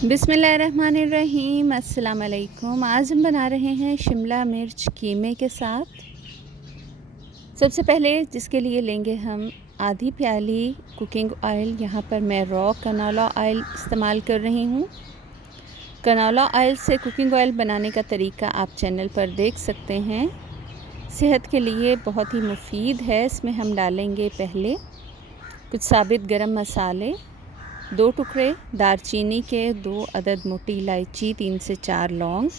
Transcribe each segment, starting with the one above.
बिस्मिल्लाहिर्रहमानिर्रहीम। अस्सलाम वालेकुम। आज हम बना रहे हैं शिमला मिर्च कीमे के साथ। सबसे पहले जिसके लिए लेंगे हम आधी प्याली कुकिंग ऑयल। यहाँ पर मैं रॉ कनोला ऑयल इस्तेमाल कर रही हूँ। कनोला ऑयल से कुकिंग ऑयल बनाने का तरीका आप चैनल पर देख सकते हैं। सेहत के लिए बहुत ही मुफीद है। इसमें हम डालेंगे पहले कुछ साबित गरम मसाले, 2 टुकड़े दालचीनी के, 2 अदद मोटी इलायची, 3 से 4 लौंग,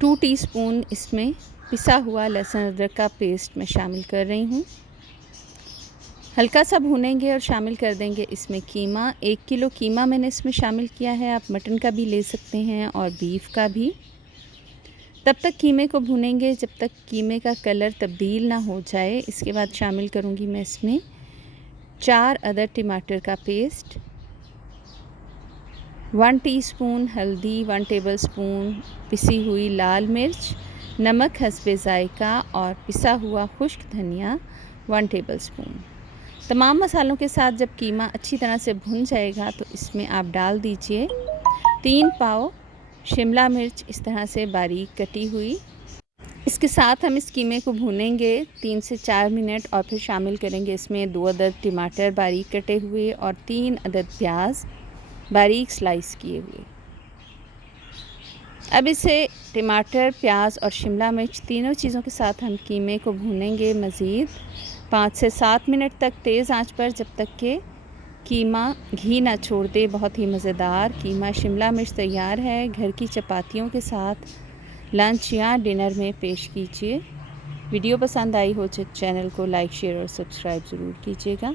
2 टीस्पून इसमें पिसा हुआ लहसुन अदरक का पेस्ट मैं शामिल कर रही हूँ। हल्का सा भूनेंगे और शामिल कर देंगे इसमें कीमा। 1 किलो कीमा मैंने इसमें शामिल किया है। आप मटन का भी ले सकते हैं और बीफ का भी। तब तक कीमे को भूनेंगे जब तक कीमे का कलर तब्दील ना हो जाए। इसके बाद शामिल करूँगी मैं इसमें 4 अदद टमाटर का पेस्ट, 1 टीस्पून हल्दी, 1 टेबलस्पून पिसी हुई लाल मिर्च, नमक हस्बे ज़ायका और पिसा हुआ खुश्क धनिया 1 टेबलस्पून। तमाम मसालों के साथ जब कीमा अच्छी तरह से भुन जाएगा तो इसमें आप डाल दीजिए 3 पाव शिमला मिर्च इस तरह से बारीक कटी हुई। इसके साथ हम इस कीमे को भूनेंगे 3 से 4 मिनट और फिर शामिल करेंगे इसमें 2 अदद टमाटर बारीक कटे हुए और 3 अदद प्याज बारीक स्लाइस किए हुए। अब इसे टमाटर, प्याज और शिमला मिर्च तीनों चीज़ों के साथ हम कीमे को भूनेंगे मज़ीद 5 से 7 मिनट तक तेज़ आंच पर, जब तक कि कीमा घी ना छोड़ दे। बहुत ही मज़ेदार कीमा शिमला मिर्च तैयार है। घर की चपातियों के साथ लंच या डिनर में पेश कीजिए। वीडियो पसंद आई हो तो चैनल को लाइक, शेयर और सब्सक्राइब ज़रूर कीजिएगा।